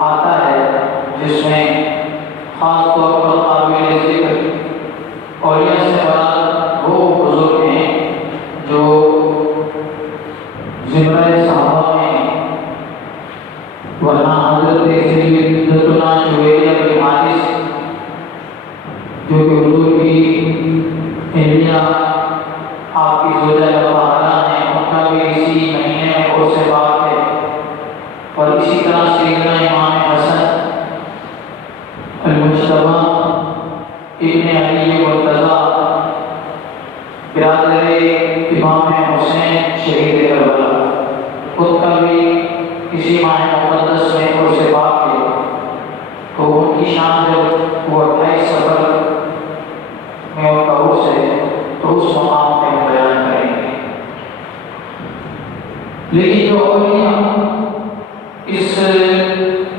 آتا ہے جس میں خاص طور پر قابل ذکر اولیاء سے مراد وہ بزرگ ہیں جو زمرہ صحابہ میں، ورنہ حضرت سیدنا جویریہ بن حارث جو کہ حضور کی اہلیہ آپ کی زوجہ مطہرہ ہیں، ان کا بھی اسی مہینے میں عرس بات ہے، اور اسی طرح سیدنا امام حسن المجتبی ابن علی مرتضیٰ برادر امام حسین شہید کربلا، ان کا بھی اسی ماہ مقدس میں عرس بات ہے، تو ان کی شان جب وہ 28 صفر میں ان کا عرس ہے تو اس مقام پہ ہم بیان کریں گے۔ لیکن جو اولیاء اس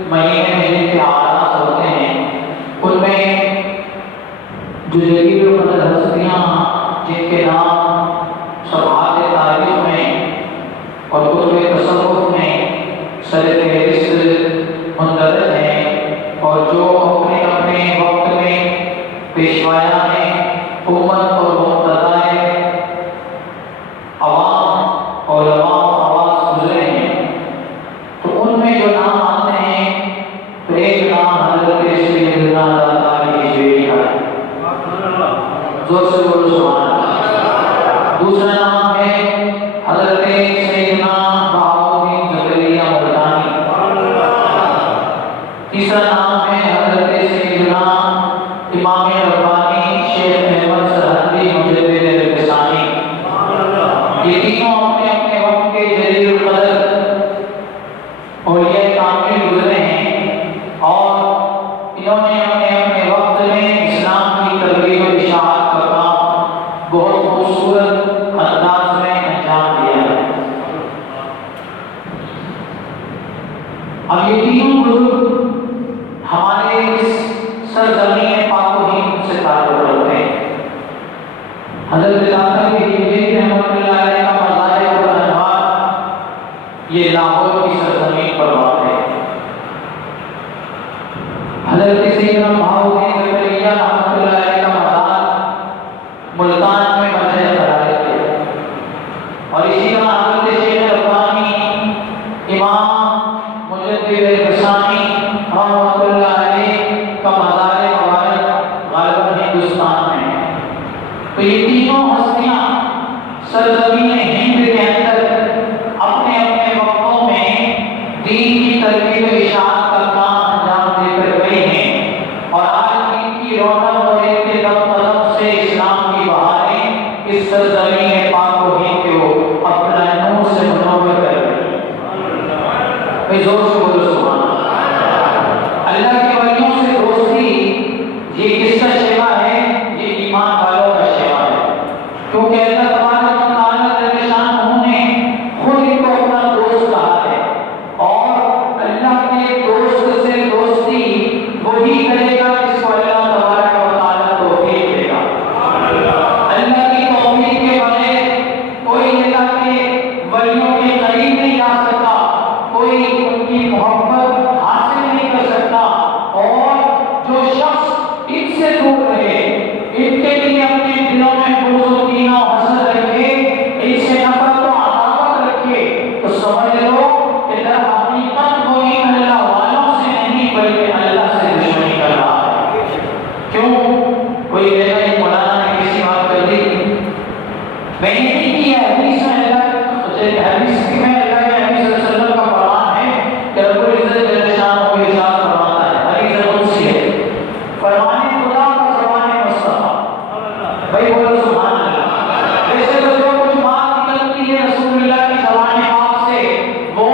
مہینے میں جن کے آغاز ہوتے ہیں، ان میں جو جلیل القدر ہستیاں جن کے نام صفحات تاریخ میں اور کتب تصوف میں سر فہرست مندرج ہیں، اور جو اپنے اپنے وقت میں پیشوایان امت اور مقتدائے عوام علماء خواص گزرے ہیں، تو ان میں جو نام آتے ہیں تو ایک نام حضرت سیدنا داتا علی جویری ہے، زور سے بولو سبحان اللہ۔ دوسرا نام ہے حضرت سیدنا بہاؤالدین زکریا ملتانی۔ تیسرا نام ہے حضرت سیدنا امام ربانی شیخ احمد سرہندی مجدد الفسانی۔ یہ تینوں اپنے اپنے وقت کے جلیل القدر اولیاء کامل گزرے ہیں، اور انہوں نے اپنے اپنے وقت میں اسلام کی تبلیغ و اشاعت کا کام بہت خوبصورت انداز میں انجام دیا ہے۔ اب یہ تینوں بزرگ ہمارے اس سرزمین پاک و ہند سے تعلق رکھتے ہیں۔ حضرت داتا کی ہجرت رحمۃ اللہ علیہ کا مزار الانوار یہ لاہور کی سرزمین پر واقع ہے۔ حضرت سیدنا بہاؤالدین زکریا رحمۃ اللہ علیہ کا مزار ملتان میں مسجد قرارت ہے، اور اسی طرح حضرت شیخ ربانی امام مجدد الفسانی رحمۃ اللہ علیہ کا مزار مبارک غالباً ہندوستان میں ہے۔ تو یہ تینوں ہستیاں سرزمین ہند کے اندر اپنے اپنے وقتوں میں دین کی تربیت و اشاعت کا کام انجام دے کر گئے ہیں، اور آج دین کی رونق اور ان کے دم قدم سے اسلام کی بہاریں اس سرزمین پاک و ہند کو اپنا نور سے منور کر رہی ہیں۔ بھائی زور سے بولو سبحان اللہ۔ اللہ کے ولیوں سے دوستی یہ کس کا شیوا ہے؟ یہ ایمان والوں کا شیوا ہے، کیونکہ اللہ تبارک و تعالیٰ جل شانہ نے خود ان کو اپنا دوست کہا ہے، اور اللہ کے دوست سے دوستی وہی کرے گا جس کو اللہ تبارک و تعالیٰ توفیق دے گا۔ اللہ کی توفیق کے بغیر کوئی اللہ کے ولیوں کے قریب نہیں جا سکتا، کوئی ان کی محبت حاصل نہیں کر سکتا، اور جو شخص ان سے دور رہے، ان کے لیے اپنے دلوں میں بغض و کینہ و حسد رکھے، ان سے نفرت و عداوت رکھے، تو سمجھ لو کہ در حقیقت وہ ان اللہ والوں سے نہیں بلکہ اللہ سے دشمنی کر رہا ہے۔ کیوں؟ کوئی کہتا ہے مولانا نے کسی بات کر دی، میں نے نہیں کیا، حدیث میں حدیث میں اللہ کے نبی صلی اللہ علیہ وسلم کا فرمان ہے کہ رب العزت جل شانہ کو ارشاد فرماتا ہے، حدیث قدسی ہے، فرمان خدا کا فرمان مصطفیٰ۔ بھائی بولو سبحان اللہ۔ ویسے تو جو کچھ بات نکلتی ہے رسول اللہ کی زبان پاک سے وہ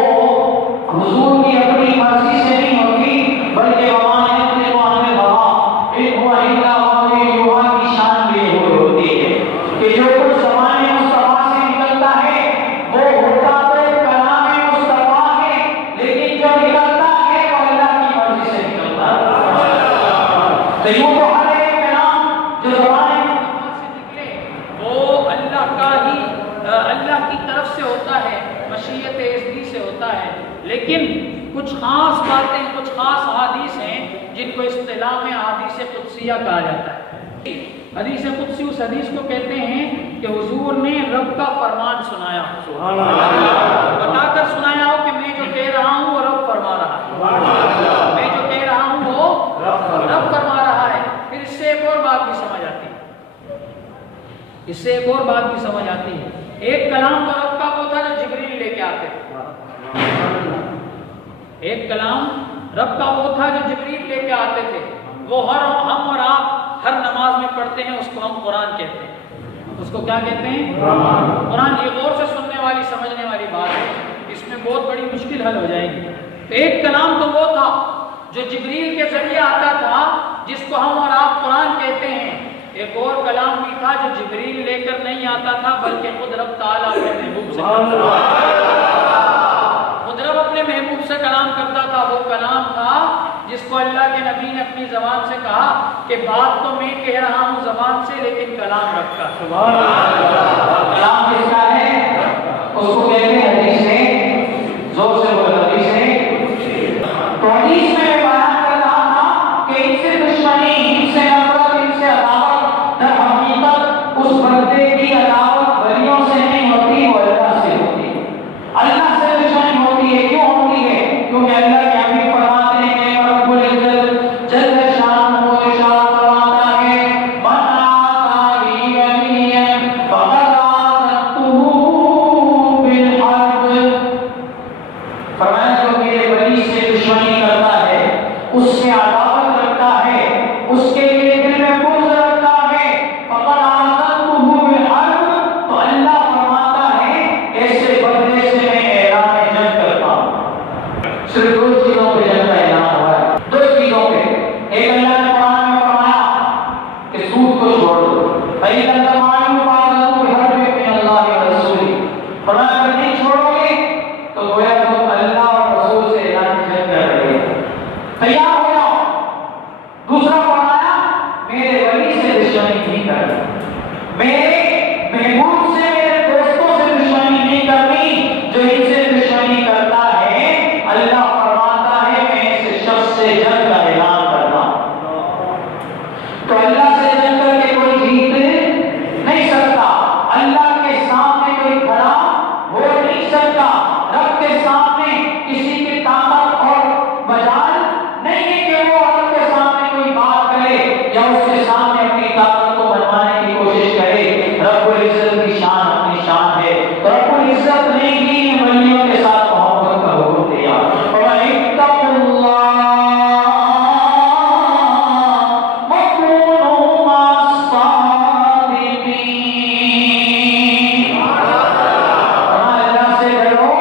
پوشیدگی سے ہوتا ہے، لیکن کچھ خاص باتیں، کچھ خاص احادیث ہیں جن کو اصطلاح میں احادیث قدسیہ کہا جاتا ہے۔ حدیث قدسی اس حدیث کو کہتے ہیں کہ حضور نے رب کا فرمان سنایا، سبحان اللہ، بتا کر سنایا ہو کہ میں جو کہہ رہا ہوں وہ رب فرما رہا ہے، میں جو کہہ رہا ہوں وہ رب فرما رہا ہے۔ پھر اس سے ایک اور بات بھی سمجھ آتی ہے، اس سے ایک اور بات بھی سمجھ آتی ہے، ایک کلام تو رب کا وہ تھا جو جبریل لے کے آتے تھے، ایک کلام رب کا وہ تھا جو جبریل لے کے آتے تھے، وہ ہم اور آپ ہر نماز میں پڑھتے ہیں، اس کو ہم قرآن کہتے ہیں، اس کو کیا کہتے ہیں؟ قرآن۔ یہ غور سے سننے والی سمجھنے والی بات ہے، اس میں بہت بڑی مشکل حل ہو جائے گی۔ تو ایک کلام تو وہ تھا جو جبریل کے ذریعے آتا تھا، جس کو ہم اور آپ قرآن کہتے ہیں، ایک اور کلام بھی تھا جو جبریل لے کر نہیں آتا تھا بلکہ خود رب تعالیٰ اپنے محبوب سے خود رب اپنے محبوب سے کلام کرتا تھا۔ وہ کلام تھا جس کو اللہ کے نبی نے اپنی زبان سے کہا کہ بات تو میں کہہ رہا ہوں زبان سے، لیکن کلام رب کا۔ کلام کس کا ہے؟ اس کو کہتے ہیں حدیث ہے، زور سے بولو حدیث ہے۔ تو حدیث میں بیان کر رہا تھا کہ ان سے دشمنی، ان سے نفرت، ان سے عداوت در حقیقت اس بندے کی عداوت ولیوں سے نہیں ہوتی، وہ اللہ سے ہوتی ہے۔ اللہ سے دشمنی ہوتی ہے، کیوں ہوتی ہے؟ کیونکہ اللہ کے حبیب فرماتے ہیں کہ رب العزت جل شانہ و ارشاد فرماتا ہے من عادی ولیًا فقد آذنتہ بالحرب۔ فرمایا جو میرے ولی سے دشمنی کرتا ہے، اس سے عداوت رکھتا ہے، اس کے لیے دل میں بغض رکھتا ہے، فقد آذنتہ بالحرب، تو اللہ فرماتا ہے ایسے بندے سے میں اعلان جنگ کرتا ہوں۔ صرف دو چیزوں پہ جنگ کا اعلان ہوا ہے، دو چیزوں پہ۔ ایک اللہ نے قرآن میں فرمایا کہ سود کو چھوڑ دو، فَإِن لَمْ تَفْعَلُوا فَأْذَنُوا بِحَرْبٍ مِّنَ اللَّهِ وَرَسُولِهِ۔ فرمایا اگر نہیں چھوڑو گے تو گویا تم اللہ اور رسول سے اعلان جنگ کر رہے ہو، تیار ہو جاؤ۔ دوسرا فرمایا میرے ولی سے دشمنی نہیں کرنی، میرے محبوب سے، میرے دوستوں سے دشمنی نہیں کرنی، جو ان سے دشمنی کرتا ہے اللہ فرماتا ہے میں اس شخص سے جنگ کا اعلان کرتا ہوں۔ تو اللہ سے جنگ کر کے کوئی جیت نہیں سکتا، اللہ کے سامنے کوئی کھڑا ہو نہیں سکتا، رب کے سامنے کسی کی طاقت اور مجال نہیں ہے کہ وہ رب کے سامنے کوئی بات کرے یا اس کے سامنے اپنی طاقت کو منوانے کی کوشش کرے۔ رب العزت کی شان اپنی شان ہے، رب العزت نے ہی ولیوں کے ساتھ محبت کا حکم دیا، وَاتَّقُوا اللَّهَ وَكُونُوا مَعَ الصَّادِقِينَ۔ اللہ سے ڈرو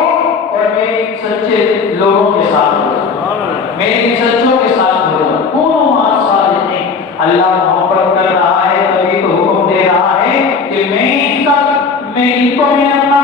اور میرے سچے لوگوں کے ساتھ ہو، میرے سچوں کے ساتھ ہو، کونوا مع الصادقین۔ اللہ محبت کر رہا ہے تبھی تو حکم دے رہا ہے کہ میں ان کو میں اپنا